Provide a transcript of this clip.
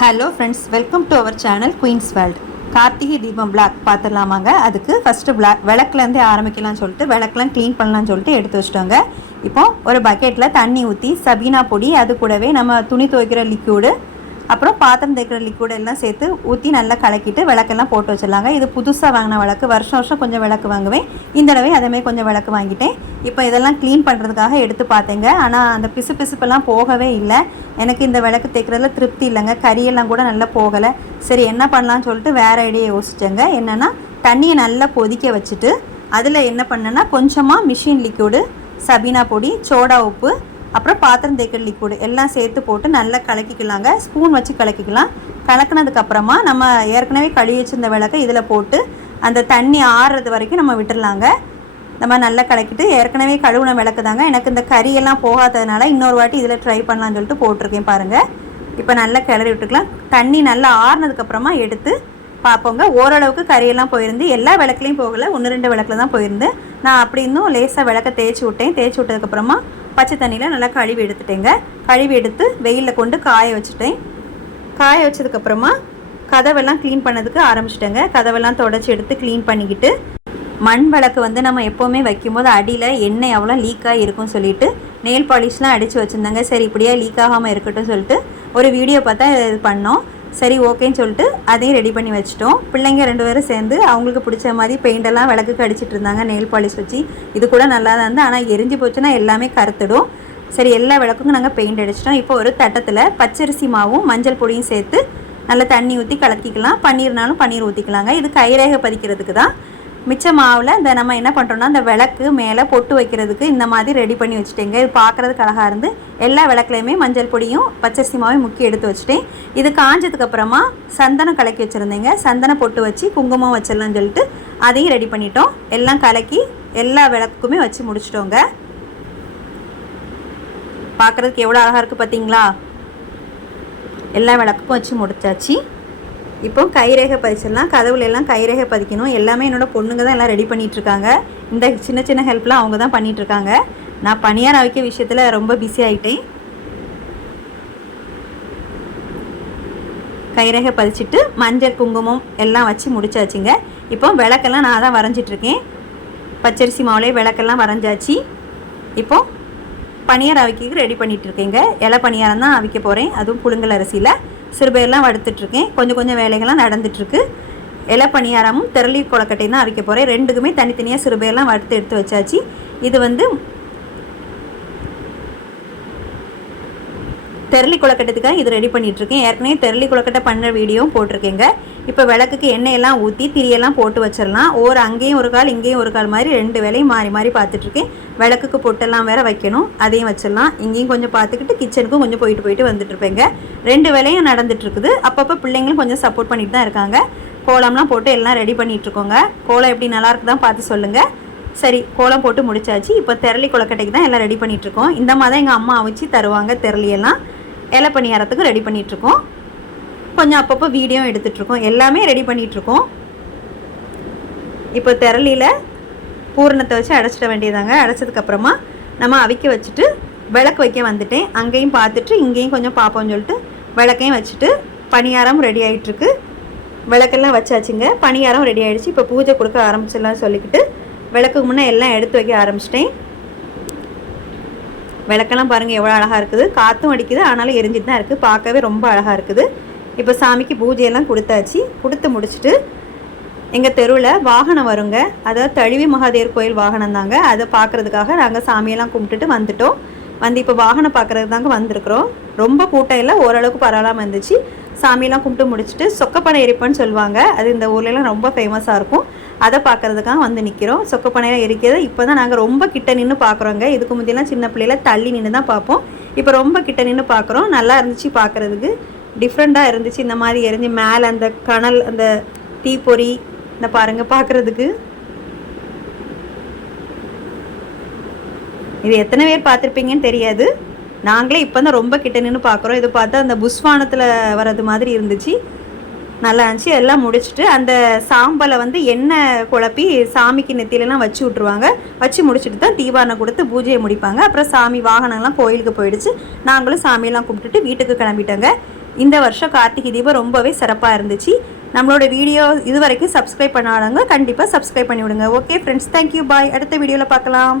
Hello friends, welcome to our channel Queens World. Karthigai Deepam blog பார்த்துடலாமாங்க. அதுக்கு first விளக்குலேருந்தே ஆரம்பிக்கலாம்னு சொல்லிட்டு விளக்கெலாம் clean பண்ணலான்னு சொல்லிட்டு எடுத்து வச்சிட்டோங்க. இப்போது ஒரு பக்கெட்டில் தண்ணி ஊற்றி சபீனா பொடி, அது கூடவே நம்ம துணி துவைக்கிற லிக்யூடு, அப்புறம் பாத்திரம் தேய்க்கிற லிக்விட் எல்லாம் சேர்த்து ஊற்றி நல்லா கலக்கிட்டு விளக்கெல்லாம் போட்டு வச்சிடலாங்க. இது புதுசாக வாங்கின விளக்கு. வருஷம் வருஷம் கொஞ்சம் விளக்கு வாங்குவேன். இந்த தடவை அதேமாதிரி கொஞ்சம் விளக்கு வாங்கிட்டேன். இப்போ இதெல்லாம் க்ளீன் பண்ணுறதுக்காக எடுத்து பார்த்தேங்க. ஆனால் அந்த பிசுப்பெல்லாம் போகவே இல்லை. எனக்கு இந்த விளக்கு தேய்க்கிறதுல திருப்தி இல்லைங்க. கறியெல்லாம் கூட நல்லா போகலை. சரி, என்ன பண்ணலான்னு சொல்லிட்டு வேறு ஐடியா யோசித்தேங்க. என்னென்னா, தண்ணியை நல்லா கொதிக்க வச்சுட்டு அதில் என்ன பண்ணேன்னா, கொஞ்சமாக மிஷின் லிக்விடு, சபீனா பொடி, சோடா உப்பு, அப்புறம் பாத்திரம் தேய்க்கிற லிக்விடு எல்லாம் சேர்த்து போட்டு நல்லா கலக்கிக்கலாங்க. ஸ்பூன் வச்சு கலக்கிக்கலாம். கலக்கினதுக்கப்புறமா நம்ம ஏற்கனவே கழுவி வச்சிருந்த விளக்கை இதில் போட்டு அந்த தண்ணி ஆறுறது வரைக்கும் நம்ம விட்டுடலாங்க. நம்ம நல்லா கலக்கிட்டு, ஏற்கனவே கழுவுன விளக்கு தாங்க. எனக்கு இந்த கறியெல்லாம் போகாததுனால இன்னொரு வாட்டி இதில் ட்ரை பண்ணலான்னு சொல்லிட்டு போட்டிருக்கேன் பாருங்கள். இப்போ நல்லா கிளறி விட்டுக்கலாம். தண்ணி நல்லா ஆறுனதுக்கப்புறமா எடுத்து பார்ப்போங்க. ஓரளவுக்கு கறியெல்லாம் போயிருந்து. எல்லா விளக்குலையும் போகலை, 1-2 விளக்கில் தான் போயிருந்து. நான் அப்படி இன்னும் லேசாக விளக்க தேய்ச்சி விட்டேன். தேய்ச்சி விட்டதுக்கப்புறமா பச்சை தண்ணியில் நல்லா கழுவி எடுத்துட்டேங்க. கழுவி எடுத்து வெயிலில் கொண்டு காய வச்சுட்டேன். காய வச்சதுக்கப்புறமா கதவெல்லாம் க்ளீன் பண்ணதுக்கு ஆரம்பிச்சிட்டேங்க. கதவெல்லாம் தொடச்சி எடுத்து க்ளீன் பண்ணிக்கிட்டு, மண் விளக்கு வந்து நம்ம எப்போவுமே வைக்கும்போது அடியில் எண்ணெய் எவ்வளோ லீக்காக இருக்கும்னு சொல்லிட்டு நெயில் பாலிஷ்லாம் அடித்து வச்சுருந்தாங்க. சரி, இப்படியே லீக் ஆகாமல் இருக்கட்டும் சொல்லிட்டு ஒரு வீடியோ பார்த்தா இது பண்ணோம். சரி, ஓகேன்னு சொல்லிட்டு அதையும் ரெடி பண்ணி வச்சிட்டோம். பிள்ளைங்க 2 பேரும் சேர்ந்து அவங்களுக்கு பிடிச்ச மாதிரி பெயிண்டெல்லாம் விளக்குக்கு அடிச்சிட்டு இருந்தாங்க நெயில் பாலிஷ் வச்சு. இது கூட நல்லா தான் இருந்து, ஆனால் எரிஞ்சு போச்சுன்னா எல்லாமே கருத்துடும். சரி, எல்லா விளக்குக்கும் நாங்கள் பெயிண்ட் அடிச்சிட்டோம். இப்போ ஒரு தட்டத்தில் பச்சரிசி மாவும் மஞ்சள் பொடியும் சேர்த்து நல்லா தண்ணி ஊற்றி கலக்கிக்கலாம். பன்னீர்னாலும் பன்னீர் ஊற்றிக்கலாங்க. இது கைரேகை பதிக்கிறதுக்கு தான். மிச்ச மாவில் இந்த நம்ம என்ன பண்ணுறோன்னா, இந்த விளக்கு மேலே பொட்டு வைக்கிறதுக்கு இந்த மாதிரி ரெடி பண்ணி வச்சுட்டேங்க. இது பார்க்குறதுக்கு அழகாக இருந்து எல்லா விளக்குலையுமே மஞ்சள் பொடியும் பச்சரிசி மாவையும் முக்கி எடுத்து வச்சுட்டேன். இது காஞ்சதுக்கப்புறமா சந்தனம் கலக்கி வச்சுருந்தேங்க. சந்தனம் பொட்டு வச்சு குங்குமம் வச்சிடலாம்னு சொல்லிட்டு அதையும் ரெடி பண்ணிட்டோம். எல்லாம் கலக்கி எல்லா விளக்குக்குமே வச்சு முடிச்சிட்டோங்க. பார்க்குறதுக்கு எவ்வளோ அழகாக இருக்குது பார்த்தீங்களா? எல்லா விளக்குக்கும் வச்சு முடிச்சாச்சு. இப்போ கைரேகை பதிச்சிடலாம். கதவுல எல்லாம் கைரேகை பதிக்கணும். எல்லாமே என்னோடய பொண்ணுங்க தான் எல்லாம் ரெடி பண்ணிகிட்ருக்காங்க. இந்த சின்ன சின்ன ஹெல்ப்லாம் அவங்க தான் பண்ணிகிட்ருக்காங்க. நான் பணியாரம் வைக்க விஷயத்தில் ரொம்ப பிஸி ஆகிட்டேன். கைரேகை பதிச்சுட்டு மஞ்சள் குங்குமம் எல்லாம் வச்சு முடிச்சாச்சுங்க. இப்போ விளக்கெல்லாம் நான் தான் வரைஞ்சிட்ருக்கேன். பச்சரிசி மாவுலே விளக்கெல்லாம் வரைஞ்சாச்சு. இப்போ பணியாரம் அவிக்க ரெடி பண்ணிகிட்ருக்கேங்க. இலை பணியாரம் தான் அவிக்க போகிறேன். அதுவும் புழுங்கல் அரிசியில் சிறுபயிரெலாம் வறுத்துட்ருக்கேன். கொஞ்சம் வேலைகள்லாம் நடந்துகிட்ருக்கு. இலை பணியாரமும் திரளி கொழக்கட்டையும் தான் அவிக்க போகிறேன். ரெண்டுக்குமே தனித்தனியாக சிறுபயிரெலாம் வறுத்து எடுத்து வச்சாச்சு. இது வந்து திரளி கொழக்கட்டத்துக்காக இது ரெடி பண்ணிகிட்ருக்கேன். ஏற்கனவே திரளி கொழக்கட்டை பண்ணுற வீடியோவும் போட்டிருக்கேங்க. இப்போ விளக்குக்கு எண்ணெயெல்லாம் ஊற்றி திரியெல்லாம் போட்டு வச்சிடலாம். அங்கேயும் ஒரு கால் இங்கேயும் ஒரு கால் மாதிரி 2 வேலையும் மாறி மாறி பார்த்துட்ருக்கேன். விளக்குக்கு பொட்டெல்லாம் வேறு வைக்கணும், அதையும் வச்சிடலாம். இங்கேயும் கொஞ்சம் பார்த்துக்கிட்டு கிச்சனுக்கும் கொஞ்சம் போயிட்டு வந்துட்டுருப்பேங்க. 2 வேலையும் நடந்துகிட்ருக்குது. அப்பப்போ பிள்ளைங்களும் கொஞ்சம் சப்போர்ட் பண்ணிட்டு தான் இருக்காங்க. கோலம்லாம் போட்டு எல்லாம் ரெடி பண்ணிகிட்ருக்கோங்க. கோலம் எப்படி நல்லாயிருக்கு தான் பார்த்து சொல்லுங்கள். சரி, கோலம் போட்டு முடிச்சாச்சு. இப்போ திரளி கொழக்கட்டைக்கு தான் எல்லாம் ரெடி பண்ணிகிட்ருக்கோம். இந்த மாதிரி தான் எங்கள் அம்மா அவிச்சு தருவாங்க. திரளியெல்லாம் இலை பணியாரத்துக்கு ரெடி பண்ணிகிட்ருக்கோம். கொஞ்சம் அப்பப்போ வீடியோ எடுத்துகிட்ருக்கோம். எல்லாமே ரெடி பண்ணிகிட்ருக்கோம். இப்போ திரளியில் பூரணத்தை வச்சு அடைச்சிட வேண்டியதாங்க. அடைச்சதுக்கப்புறமா நம்ம அவிக்க வச்சுட்டு விளக்கு வைக்க வந்துட்டேன். அங்கேயும் பார்த்துட்டு இங்கேயும் கொஞ்சம் பார்ப்போம்னு சொல்லிட்டு விளக்கையும் வச்சுட்டு பணியாரம் ரெடி ஆகிட்டுருக்கு. விளக்கெல்லாம் வச்சாச்சுங்க. பணியாரம் ரெடி ஆகிடுச்சு. இப்போ பூஜை கொடுக்க ஆரம்பிச்சிடலாம்னு சொல்லிக்கிட்டு விளக்குக்கு முன்னே எல்லாம் எடுத்து வைக்க ஆரம்பிச்சிட்டேன். விளக்கெல்லாம் பாருங்கள் எவ்வளோ அழகாக இருக்குது. காற்றும் அடிக்குது, ஆனாலும் எரிஞ்சிட்டு தான் இருக்குது. பார்க்கவே ரொம்ப அழகாக இருக்குது. இப்போ சாமிக்கு பூஜையெல்லாம் கொடுத்தாச்சு. கொடுத்து முடிச்சுட்டு எங்கள் தெருவில் வாகனம் வருங்க. அதாவது தழுவி மகாதேவர் கோயில் வாகனம் தாங்க. அதை பார்க்குறதுக்காக நாங்கள் சாமியெல்லாம் கும்பிட்டுட்டு வந்துட்டோம். இப்போ வாகனம் பார்க்குறதுக்கு தாங்க வந்திருக்கிறோம். ரொம்ப கூட்டம் இல்லை, ஓரளவுக்கு பரவாயில்லாமல் இருந்துச்சு. சாமியெல்லாம் கும்பிட்டு முடிச்சுட்டு சொக்கப்பனை எரிப்பன்னு சொல்லுவாங்க. அது இந்த ஊர்லலாம் ரொம்ப ஃபேமஸாக இருக்கும். அதை பார்க்குறதுக்காக வந்து நிற்கிறோம். சொக்கப்பனையெல்லாம் எரிக்கிறது இப்போ தான் நாங்கள் ரொம்ப கிட்ட நின்று பார்க்குறோங்க. இதுக்கு முந்தியெல்லாம் சின்ன பிள்ளையில தள்ளி நின்று தான் பார்ப்போம். இப்போ ரொம்ப கிட்ட நின்று பார்க்குறோம். நல்லா இருந்துச்சு பார்க்குறதுக்கு. டிஃப்ரெண்ட்டாக இருந்துச்சு. இந்த மாதிரி எரிஞ்சு மேலே அந்த கனல், அந்த தீப்பொறி இந்த பாருங்கள் பார்க்குறதுக்கு. இது எத்தனை பேர் பார்த்துருப்பீங்கன்னு தெரியாது. நாங்களே இப்போ தான் ரொம்ப கிட்ட நின்று பார்க்குறோம். இது பார்த்தா அந்த புஸ்வானத்தில் வர்றது மாதிரி இருந்துச்சு. நல்லா இருந்துச்சு. எல்லாம் முடிச்சுட்டு அந்த சாம்பலை வந்து எண்ணெய் குழப்பி சாமிக்கு நெத்திலெலாம் வச்சு விட்ருவாங்க. வச்சு முடிச்சுட்டு தான் தீபாரணம் கொடுத்து பூஜையை முடிப்பாங்க. அப்புறம் சாமி வாகனம்லாம் கோயிலுக்கு போயிடுச்சு. நாங்களும் சாமியெல்லாம் கும்பிட்டுட்டு வீட்டுக்கு கிளம்பிட்டோங்க. இந்த வருஷம் கார்த்திகை தீபம் ரொம்பவே சிறப்பாக இருந்துச்சு. நம்மளோட வீடியோ இது வரைக்கும் சப்ஸ்கிரைப் பண்ணாதவங்க கண்டிப்பாக சப்ஸ்கிரைப் பண்ணி விடுங்க. ஓகே ஃப்ரெண்ட்ஸ், தேங்க்யூ, பாய். அடுத்த வீடியோவில் பார்க்கலாம்.